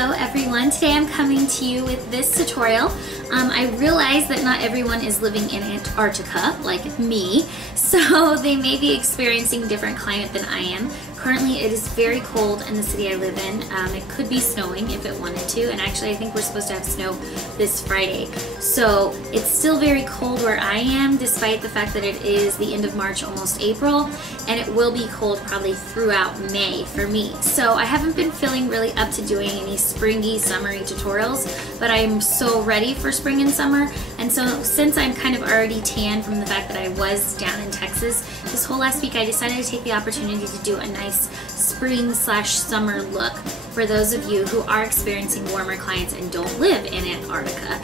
Hello everyone, today I'm coming to you with this tutorial. I realize that not everyone is living in Antarctica like me, so they may be experiencing different climate than I am. Currently it is very cold in the city I live in. It could be snowing if it wanted to, and actually I think we're supposed to have snow this Friday. So it's still very cold where I am, despite the fact that it is the end of March, almost April, and it will be cold probably throughout May for me. So I haven't been feeling really up to doing any springy, summery tutorials, but I'm so ready for spring and summer. And so since I'm kind of already tan from the fact that I was down in Texas, this whole last week I decided to take the opportunity to do a nice spring/summer look for those of you who are experiencing warmer climates and don't live in Antarctica.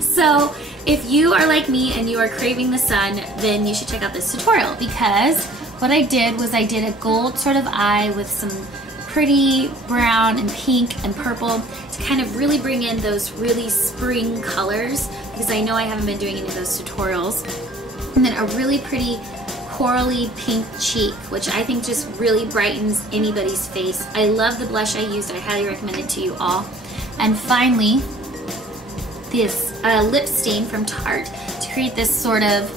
So if you are like me and you are craving the sun, then you should check out this tutorial, because what I did was I did a gold sort of eye with some pretty brown and pink and purple to kind of really bring in those really spring colors, because I know I haven't been doing any of those tutorials. And then a really pretty corally pink cheek, which I think just really brightens anybody's face. I love the blush I used. I highly recommend it to you all. And finally, this lip stain from Tarte to create this sort of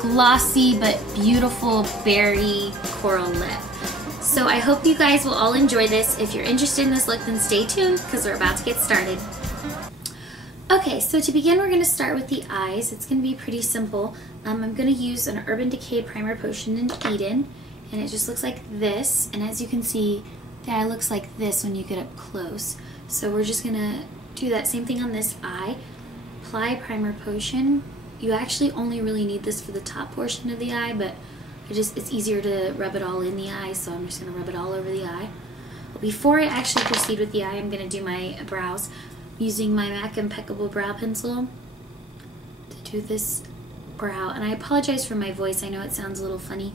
glossy but beautiful berry coral lip. So I hope you guys will all enjoy this. If you're interested in this look, then stay tuned because we're about to get started. Okay, so to begin, we're going to start with the eyes. It's going to be pretty simple. I'm going to use an Urban Decay Primer Potion in Eden, and it just looks like this. And as you can see, the eye looks like this when you get up close. So we're just going to do that same thing on this eye. Apply Primer Potion. You actually only really need this for the top portion of the eye, but it's easier to rub it all in the eye, so I'm just going to rub it all over the eye. But before I actually proceed with the eye, I'm going to do my brows using my MAC Impeccable Brow Pencil to do this brow. And I apologize for my voice. I know it sounds a little funny.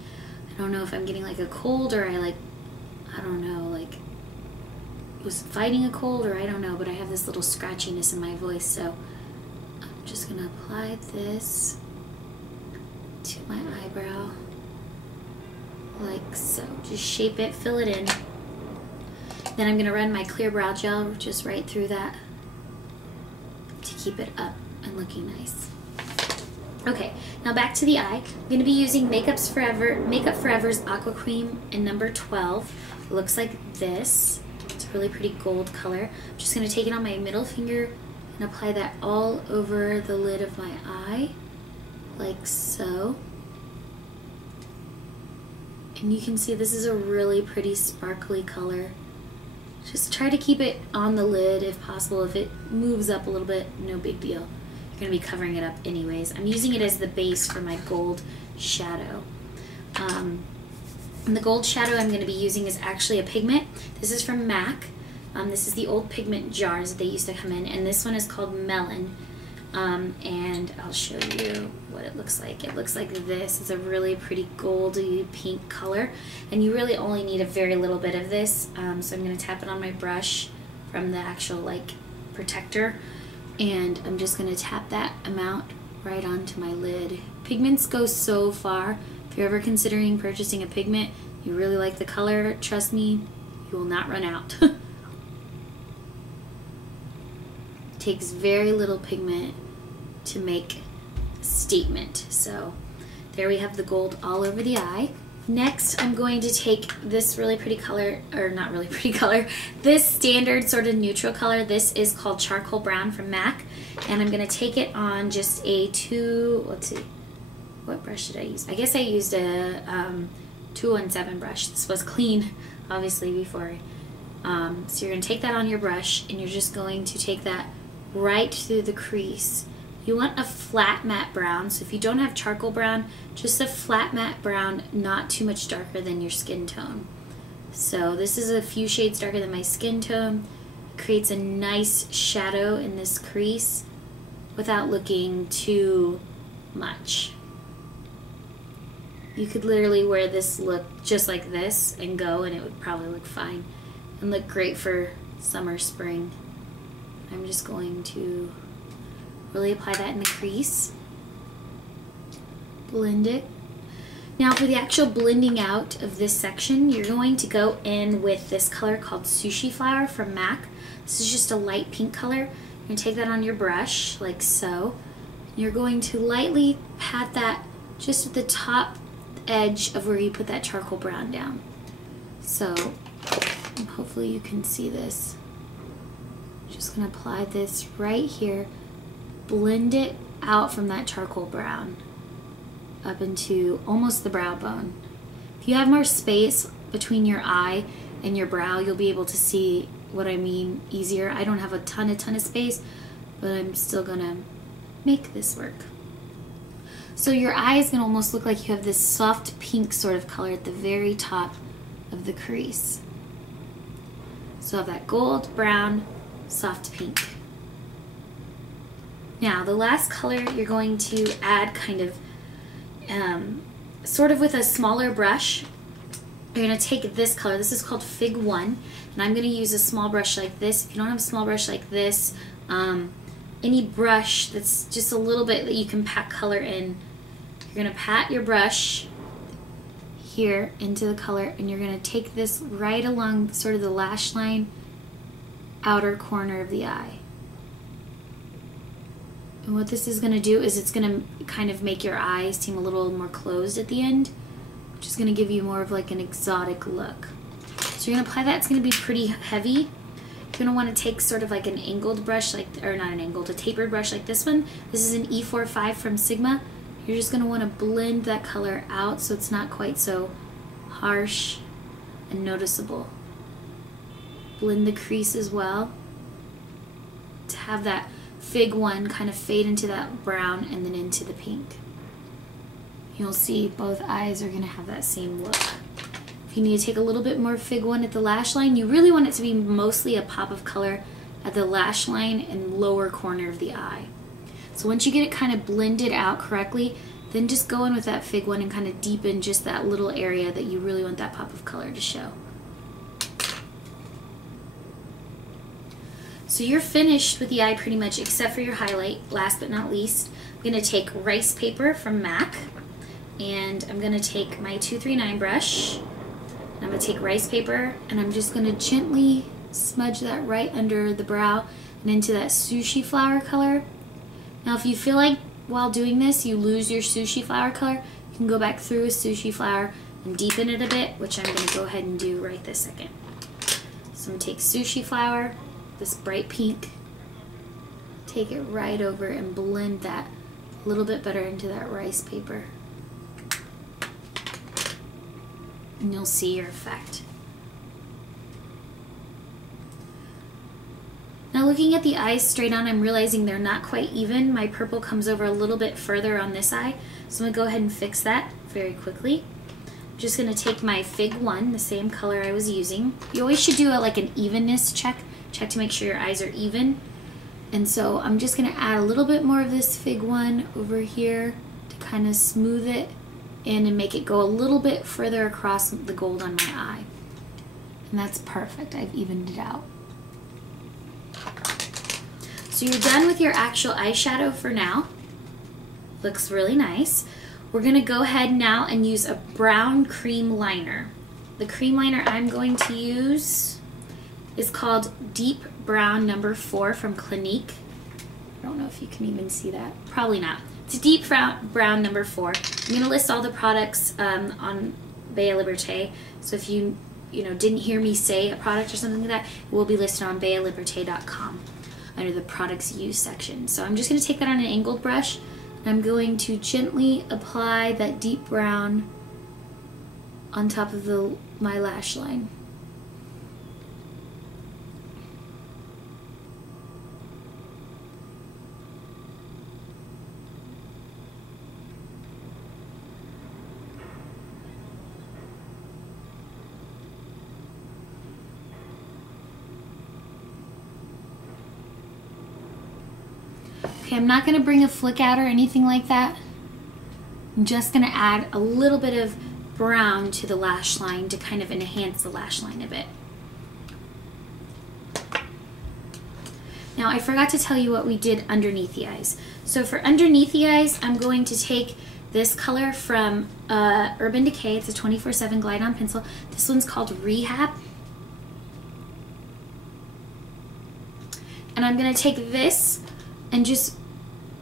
I don't know if I'm getting like a cold, or I don't know, like was fighting a cold, or I don't know, but I have this little scratchiness in my voice, so I'm just going to apply this to my eyebrow like so. Just shape it, fill it in. Then I'm going to run my clear brow gel just right through that to keep it up and looking nice. Okay, now back to the eye. I'm going to be using Makeup Forever's Aqua Cream in number 12. It looks like this. It's a really pretty gold color. I'm just going to take it on my middle finger and apply that all over the lid of my eye, like so. And you can see this is a really pretty sparkly color. Just try to keep it on the lid if possible. If it moves up a little bit, no big deal. You're going to be covering it up anyways. I'm using it as the base for my gold shadow. And the gold shadow I'm going to be using is actually a pigment. This is from MAC. This is the old pigment jars that they used to come in, and this one is called Melon. And I'll show you what it looks like. It looks like this. It's a really pretty goldy pink color, and you really only need a very little bit of this. So I'm going to tap it on my brush from the actual like protector, and I'm just going to tap that amount right onto my lid. Pigments go so far. If you're ever considering purchasing a pigment, you really like the color, trust me, you will not run out. Takes very little pigment to make a statement. So there we have the gold all over the eye. Next, I'm going to take this really pretty color, or not really pretty color, this standard sort of neutral color. This is called Charcoal Brown from MAC, and I'm going to take it on just a let's see, what brush did I use? I guess I used a 217 brush. This was clean, obviously, before. So you're going to take that on your brush, and you're just going to take that right through the crease. You want a flat matte brown, so if you don't have charcoal brown, just a flat matte brown, not too much darker than your skin tone. So this is a few shades darker than my skin tone. It creates a nice shadow in this crease without looking too much. You could literally wear this look just like this and go, and it would probably look fine and look great for summer, spring. I'm just going to really apply that in the crease. Blend it. Now for the actual blending out of this section, you're going to go in with this color called Sushi Flower from MAC. This is just a light pink color. You're going to take that on your brush, like so. You're going to lightly pat that just at the top edge of where you put that charcoal brown down. So hopefully you can see this. Just going to apply this right here, blend it out from that charcoal brown up into almost the brow bone. If you have more space between your eye and your brow, you'll be able to see what I mean easier. I don't have a ton of space, but I'm still gonna make this work. So your eye is gonna almost look like you have this soft pink sort of color at the very top of the crease. So have that gold, brown, soft pink. Now the last color you're going to add kind of sort of with a smaller brush. You're going to take this color. This is called Fig 1, and I'm going to use a small brush like this. If you don't have a small brush like this, any brush that's just a little bit that you can pat color in, you're going to pat your brush here into the color, and you're going to take this right along sort of the lash line outer corner of the eye. And what this is going to do is it's going to kind of make your eyes seem a little more closed at the end, which is going to give you more of like an exotic look. So you're going to apply that. It's going to be pretty heavy. You're going to want to take sort of like an angled brush, or not an angled, a tapered brush like this one. This is an E45 from Sigma. You're just going to want to blend that color out so it's not quite so harsh and noticeable. Blend the crease as well to have that Fig 1 kind of fade into that brown and then into the pink. You'll see both eyes are going to have that same look. If you need to take a little bit more Fig 1 at the lash line, you really want it to be mostly a pop of color at the lash line and lower corner of the eye. So once you get it kind of blended out correctly, then just go in with that Fig 1 and kind of deepen just that little area that you really want that pop of color to show. So you're finished with the eye pretty much except for your highlight. Last but not least, I'm going to take rice paper from MAC, and I'm going to take my 239 brush, and I'm going to take rice paper, and I'm just going to gently smudge that right under the brow and into that sushi flower color. Now if you feel like while doing this you lose your sushi flower color, you can go back through with sushi flower and deepen it a bit, which I'm going to go ahead and do right this second. So I'm going to take sushi flower, this bright pink, take it right over and blend that a little bit better into that rice paper. And you'll see your effect. Now looking at the eyes straight on, I'm realizing they're not quite even. My purple comes over a little bit further on this eye, so I'm going to go ahead and fix that very quickly. I'm just going to take my Fig 1, the same color I was using. You always should do like an evenness check to make sure your eyes are even. And so I'm just going to add a little bit more of this Fig 1 over here to kind of smooth it in and make it go a little bit further across the gold on my eye. And that's perfect. I've evened it out. So you're done with your actual eyeshadow for now. Looks really nice. We're going to go ahead now and use a brown cream liner. The cream liner I'm going to use is called Deep Brown No. 4 from Clinique. I don't know if you can even see that. Probably not. It's Deep Brown No. 4. I'm going to list all the products on Bella Liberté. So if you didn't hear me say a product or something like that, it will be listed on BellaLiberté.com under the products used section. So I'm just going to take that on an angled brush, and I'm going to gently apply that deep brown on top of my lash line. Okay, I'm not going to bring a flick out or anything like that. I'm just going to add a little bit of brown to the lash line to kind of enhance the lash line a bit. Now I forgot to tell you what we did underneath the eyes. So for underneath the eyes, I'm going to take this color from Urban Decay. It's a 24/7 glide-on pencil. This one's called Rehab. And I'm gonna take this and just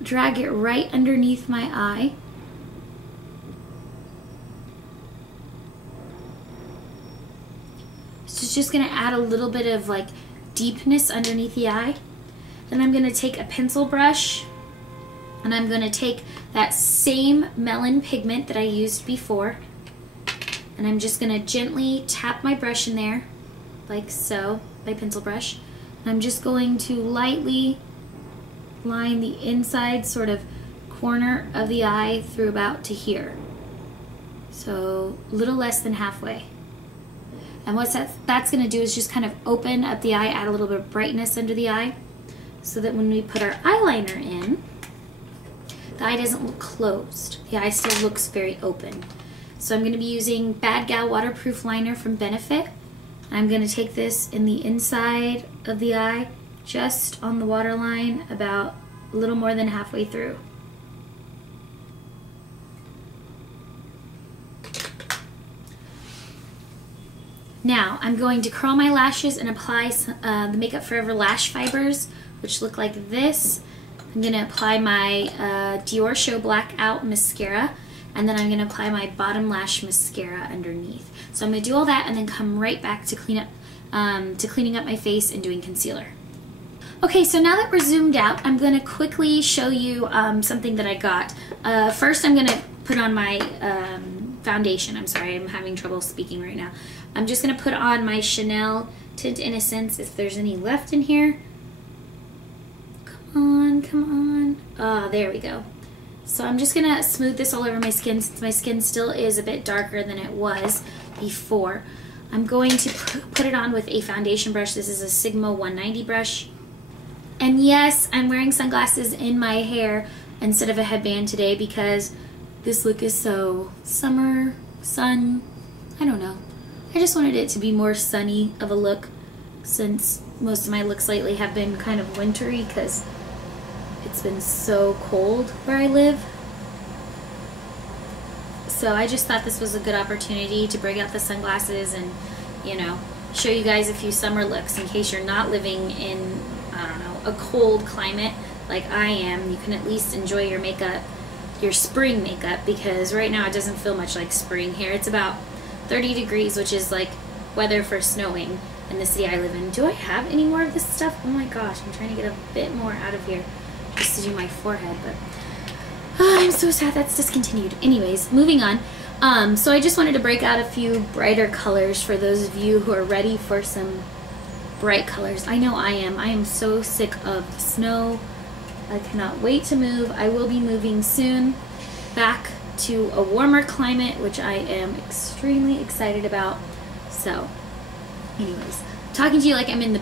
drag it right underneath my eye. So it's just gonna add a little bit of like deepness underneath the eye. Then I'm gonna take a pencil brush and I'm gonna take that same melon pigment that I used before, and I'm just gonna gently tap my brush in there, like so, my pencil brush. And I'm just going to lightly line the inside sort of corner of the eye through about to here. So a little less than halfway. And what that's going to do is just kind of open up the eye, add a little bit of brightness under the eye, so that when we put our eyeliner in, the eye doesn't look closed. The eye still looks very open. So I'm going to be using Bad Gal Waterproof Liner from Benefit. I'm going to take this in the inside of the eye, just on the waterline, about a little more than halfway through. Now I'm going to curl my lashes and apply the Makeup Forever lash fibers, which look like this. I'm going to apply my Dior Show Blackout mascara, and then I'm going to apply my bottom lash mascara underneath. So I'm going to do all that and then come right back to cleaning up my face and doing concealer. Okay, so now that we're zoomed out, I'm going to quickly show you something that I got. First, I'm going to put on my foundation. I'm sorry, I'm having trouble speaking right now. I'm just going to put on my Chanel Tint Innocence, if there's any left in here. Come on, come on. Ah, there we go. So I'm just going to smooth this all over my skin, since my skin still is a bit darker than it was before. I'm going to put it on with a foundation brush. This is a Sigma 190 brush. And yes, I'm wearing sunglasses in my hair instead of a headband today because this look is so summer, sun, I don't know. I just wanted it to be more sunny of a look, since most of my looks lately have been kind of wintry because it's been so cold where I live. So I just thought this was a good opportunity to bring out the sunglasses and, you know, show you guys a few summer looks in case you're not living in, I don't know, a cold climate like I am. You can at least enjoy your makeup, your spring makeup, because right now it doesn't feel much like spring here. It's about 30 degrees, which is like weather for snowing in the city I live in. Do I have any more of this stuff? Oh my gosh, I'm trying to get a bit more out of here just to do my forehead, but I'm so sad that's discontinued. Anyways, moving on. So I just wanted to break out a few brighter colors for those of you who are ready for some bright colors. I know I am. I am so sick of the snow. I cannot wait to move. I will be moving soon back to a warmer climate, which I am extremely excited about. So, anyways, talking to you like I'm in the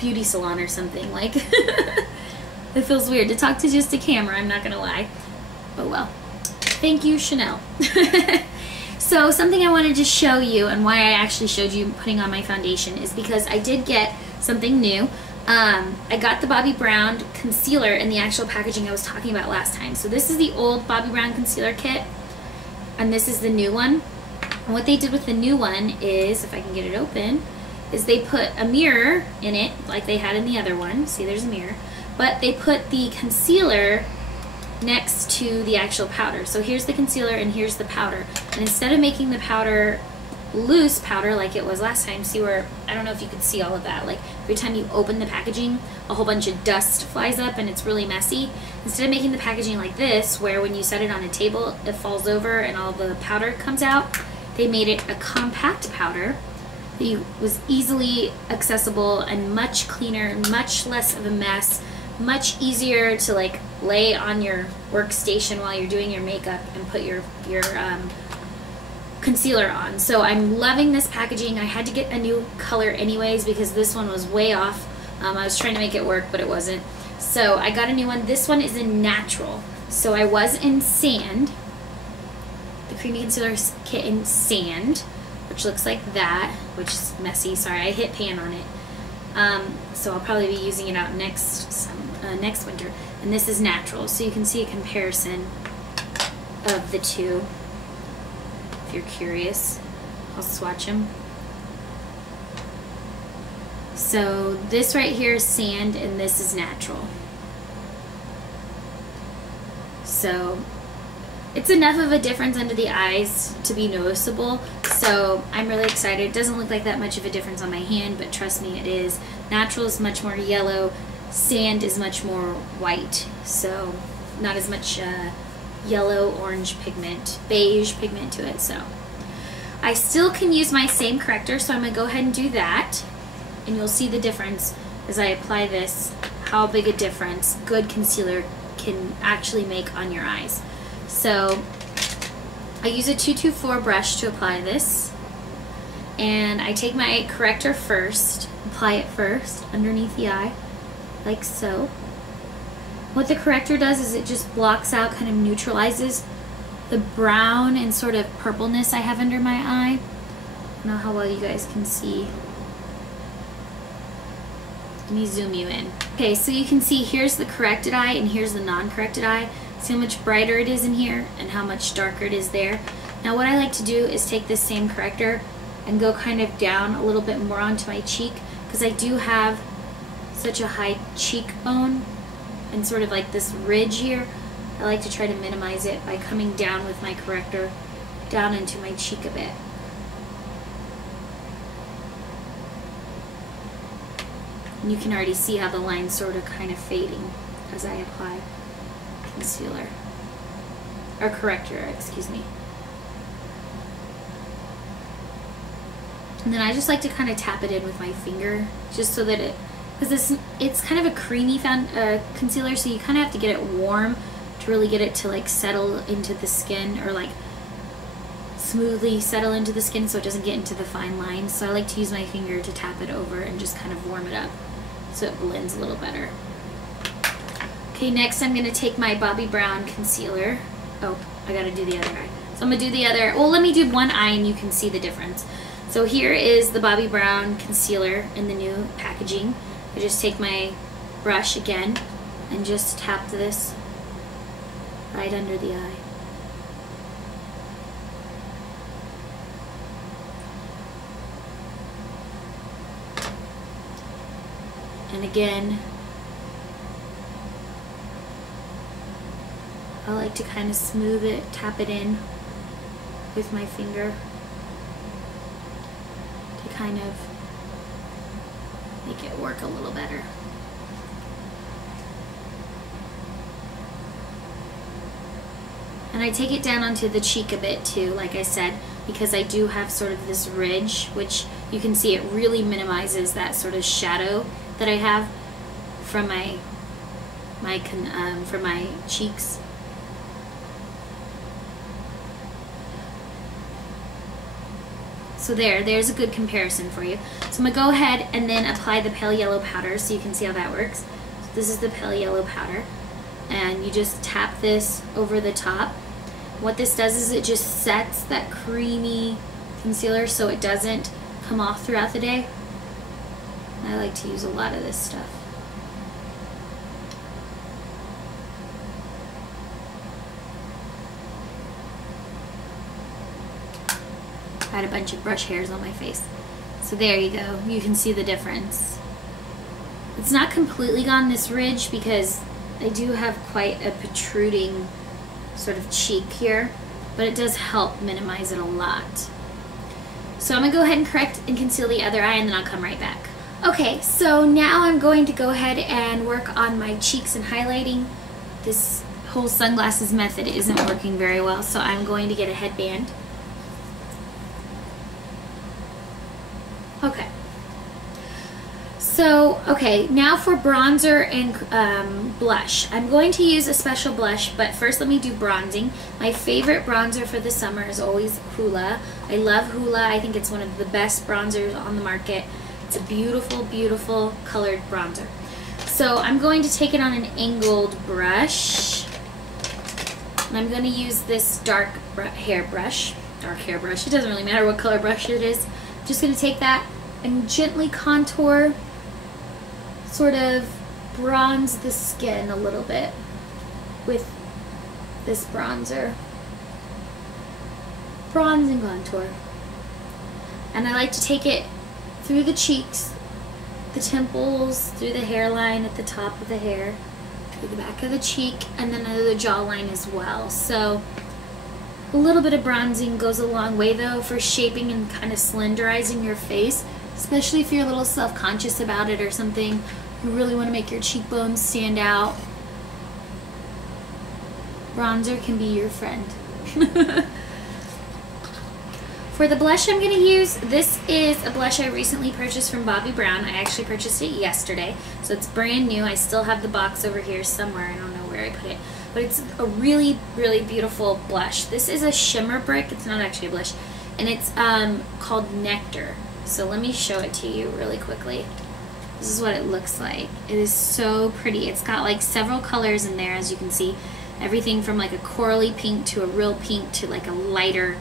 beauty salon or something. Like, it feels weird to talk to just a camera, I'm not gonna lie. Oh well. Thank you, Chanel. So something I wanted to show you, and why I actually showed you putting on my foundation, is because I did get something new. I got the Bobbi Brown concealer in the actual packaging I was talking about last time. So this is the old Bobbi Brown concealer kit, and this is the new one. And what they did with the new one is, if I can get it open, is they put a mirror in it like they had in the other one. See, there's a mirror. But they put the concealer next to the actual powder. So here's the concealer and here's the powder. And instead of making the powder loose powder like it was last time, see where, I don't know if you could see all of that, like every time you open the packaging a whole bunch of dust flies up and it's really messy. Instead of making the packaging like this, where when you set it on a table it falls over and all the powder comes out, they made it a compact powder that was easily accessible and much cleaner, much less of a mess, much easier to like lay on your workstation while you're doing your makeup and put your concealer on. So I'm loving this packaging. I had to get a new color anyways because this one was way off. I was trying to make it work, but it wasn't. So I got a new one. This one is in natural. So I was in sand. The Creamy Concealer Kit in sand, which looks like that, which is messy. Sorry, I hit pan on it. So I'll probably be using it out next winter. And this is natural, so you can see a comparison of the two. If you're curious, I'll swatch them. So this right here is sand and this is natural. So it's enough of a difference under the eyes to be noticeable. So I'm really excited. It doesn't look like that much of a difference on my hand, but trust me, it is. Natural is much more yellow. Sand is much more white. So not as much yellow, orange pigment, beige pigment to it. So I still can use my same corrector, so I'm going to go ahead and do that. And you'll see the difference as I apply this, how big a difference good concealer can actually make on your eyes. So I use a 224 brush to apply this, and I take my corrector first, apply it first underneath the eye, like so. What the corrector does is it just blocks out, kind of neutralizes the brown and sort of purpleness I have under my eye. I don't know how well you guys can see. Let me zoom you in. Okay, so you can see here's the corrected eye and here's the non-corrected eye. See how much brighter it is in here and how much darker it is there. Now what I like to do is take this same corrector and go kind of down a little bit more onto my cheek, because I do have such a high cheekbone and sort of like this ridge here. I like to try to minimize it by coming down with my corrector down into my cheek a bit. And you can already see how the line's sort of kind of fading as I apply concealer, or corrector, excuse me. And then I just like to kind of tap it in with my finger, just so that it, because it's kind of a creamy concealer, so you kind of have to get it warm to really get it to like settle into the skin, or like smoothly settle into the skin so it doesn't get into the fine lines. So I like to use my finger to tap it over and just kind of warm it up so it blends a little better. Okay, next I'm going to take my Bobbi Brown concealer. Oh, I got to do the other eye. So I'm going to do the other, well, let me do one eye and you can see the difference. So here is the Bobbi Brown concealer in the new packaging. I just take my brush again and just tap this right under the eye. And again, I like to kind of smooth it, tap it in with my finger to kind of make it work a little better. And I take it down onto the cheek a bit too, like I said, because I do have sort of this ridge, which you can see it really minimizes that sort of shadow that I have from my cheeks. So there's a good comparison for you. So I'm gonna go ahead and then apply the pale yellow powder so you can see how that works. So this is the pale yellow powder, and you just tap this over the top. What this does is it just sets that creamy concealer so it doesn't come off throughout the day. I like to use a lot of this stuff. I had a bunch of brush hairs on my face. So there you go. You can see the difference. It's not completely gone, this ridge, because I do have quite a protruding sort of cheek here, but it does help minimize it a lot. So I'm going to go ahead and correct and conceal the other eye, and then I'll come right back. Okay, so now I'm going to go ahead and work on my cheeks and highlighting. This whole sunglasses method isn't working very well, so I'm going to get a headband. Okay. So, okay, now for bronzer and blush. I'm going to use a special blush, but first let me do bronzing. My favorite bronzer for the summer is always Hoola. I love Hoola. I think it's one of the best bronzers on the market. It's a beautiful, beautiful colored bronzer. So I'm going to take it on an angled brush. And I'm going to use this dark hair brush. It doesn't really matter what color brush it is. I'm just going to take that and gently contour, sort of bronze the skin a little bit with this bronzer. bronzing contour. And I like to take it through the cheeks, the temples, through the hairline at the top of the hair, through the back of the cheek, and then the jawline as well. So a little bit of bronzing goes a long way though for shaping and kind of slenderizing your face, especially if you're a little self-conscious about it or something. You really want to make your cheekbones stand out. Bronzer can be your friend. For the blush I'm going to use, this is a blush I recently purchased from Bobbi Brown. I actually purchased it yesterday, so it's brand new. I still have the box over here somewhere. I don't know where I put it, but it's a really, really beautiful blush. This is a shimmer brick. It's not actually a blush, and it's called Nectar. So let me show it to you really quickly. This is what it looks like. It is so pretty. It's got like several colors in there, as you can see. Everything from like a corally pink to a real pink to like a lighter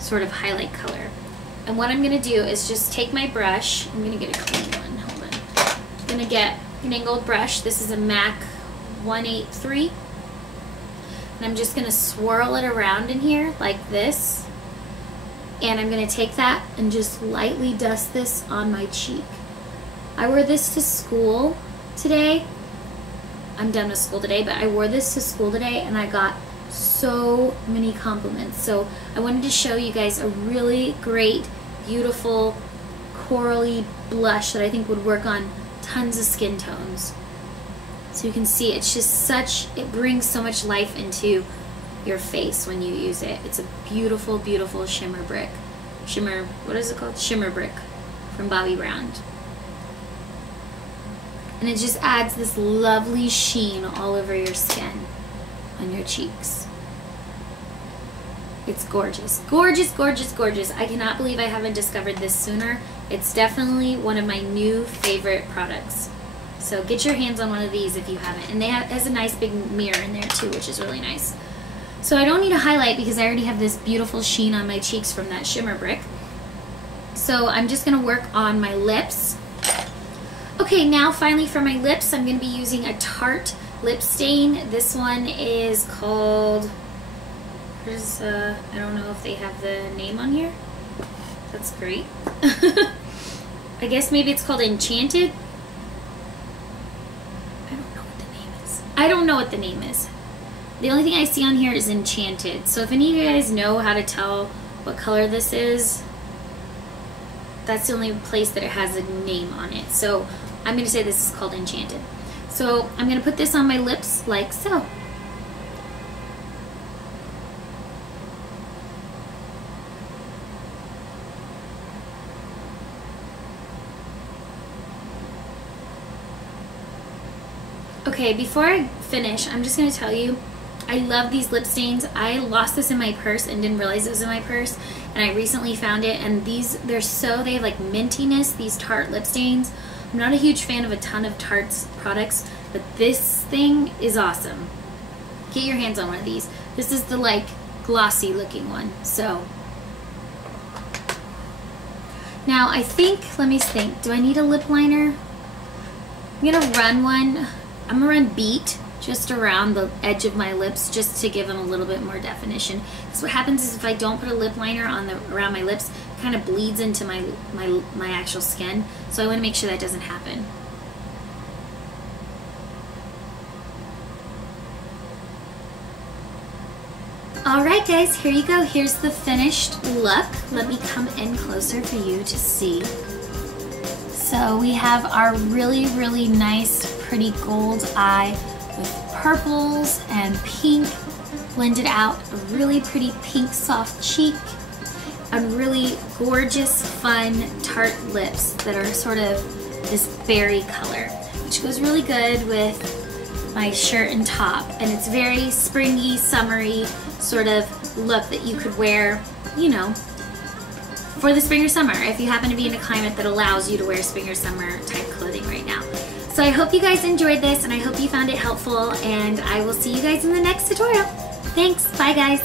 sort of highlight color. And what I'm going to do is just take my brush. I'm going to get a clean one. Hold on. I'm going to get an angled brush. This is a MAC 183. And I'm just going to swirl it around in here like this. And I'm going to take that and just lightly dust this on my cheek. I wore this to school today. I'm done with school today, but I wore this to school today and I got so many compliments. So I wanted to show you guys a really great, beautiful, corally blush that I think would work on tons of skin tones. So you can see it's just such, it brings so much life into your face when you use it. It's a beautiful, beautiful shimmer brick. Shimmer, what is it called? Shimmer brick from Bobbi Brown. And it just adds this lovely sheen all over your skin, on your cheeks. It's gorgeous. Gorgeous, gorgeous, gorgeous. I cannot believe I haven't discovered this sooner. It's definitely one of my new favorite products. So get your hands on one of these if you haven't. And it has a nice big mirror in there too, which is really nice. So I don't need a highlight because I already have this beautiful sheen on my cheeks from that shimmer brick. So I'm just going to work on my lips. Okay, now finally for my lips, I'm going to be using a Tarte lip stain. This one is called, I don't know if they have the name on here. That's great. I guess maybe it's called Enchanted. I don't know what the name is. I don't know what the name is. The only thing I see on here is Enchanted. So if any of you guys know how to tell what color this is, that's the only place that it has a name on it. So I'm going to say this is called Enchanted. So I'm going to put this on my lips like so. Okay, before I finish, I'm just going to tell you, I love these lip stains. I lost this in my purse and didn't realize it was in my purse, and I recently found it, and they have like mintiness, these Tarte lip stains. I'm not a huge fan of a ton of Tarte's products, but this thing is awesome. Get your hands on one of these. This is the like glossy looking one. So now I think, let me think, do I need a lip liner? I'm gonna run one. I'm gonna run Beat just around the edge of my lips just to give them a little bit more definition. Because what happens is if I don't put a lip liner on around my lips, it kind of bleeds into my actual skin. So I want to make sure that doesn't happen. Alright guys, here you go. Here's the finished look. Let me come in closer for you to see. So we have our really, really nice, pretty gold eye with purples and pink blended out, a really pretty pink soft cheek, and really gorgeous fun Tarte lips that are sort of this berry color, which goes really good with my shirt and top, and it's very springy, summery sort of look that you could wear, you know, for the spring or summer if you happen to be in a climate that allows you to wear spring or summer type clothing right now. So I hope you guys enjoyed this, and I hope you found it helpful, and I will see you guys in the next tutorial. Thanks, bye guys.